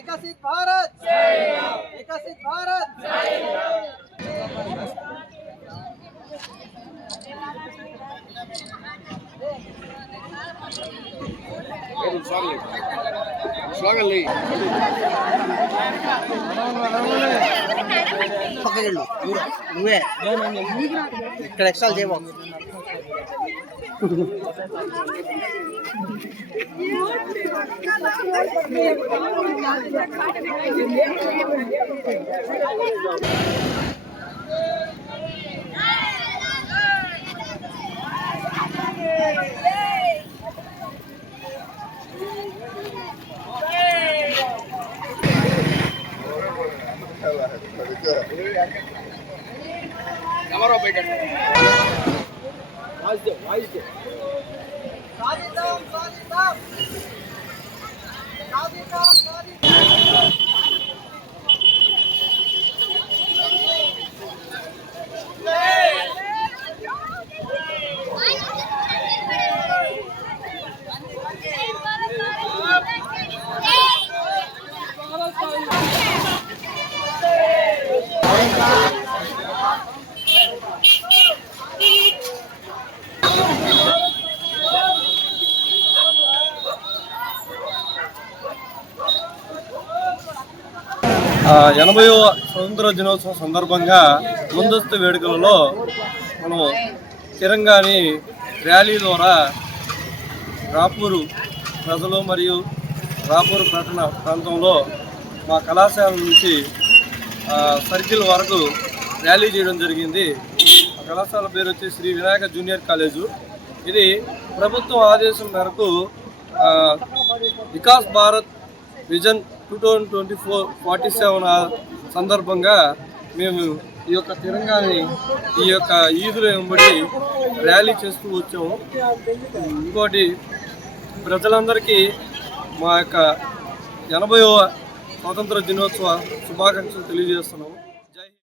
विकसित भारत, विकसित भारत। నువ్వే ఇక్కడ ఎక్స్ట్రా చేయబో ఎనభైవ స్వతంత్ర దినోత్సవం సందర్భంగా ముందస్తు వేడుకలలో మనం తిరంగాని ర్యాలీ ద్వారా రాపూరు ప్రజలు మరియు రాపూరు పట్టణ ప్రాంతంలో మా కళాశాల నుంచి సర్కిల్ వరకు ర్యాలీ చేయడం జరిగింది. ఆ కళాశాల పేరు వచ్చి శ్రీ వినాయక జూనియర్ కాలేజు. ఇది ప్రభుత్వం ఆదేశం మేరకు వికాస్ భారత్ విజన్ 2024-47 సందర్భంగా మేము ఈ యొక్క తిరంగాని ఈ యొక్క ఈదుల వెంబడి ర్యాలీ చేస్తూ వచ్చాము. ఇంకోటి ప్రజలందరికీ మా యొక్క 80వ స్వాతంత్ర దినోత్సవ శుభాకాంక్షలు తెలియజేస్తున్నాము.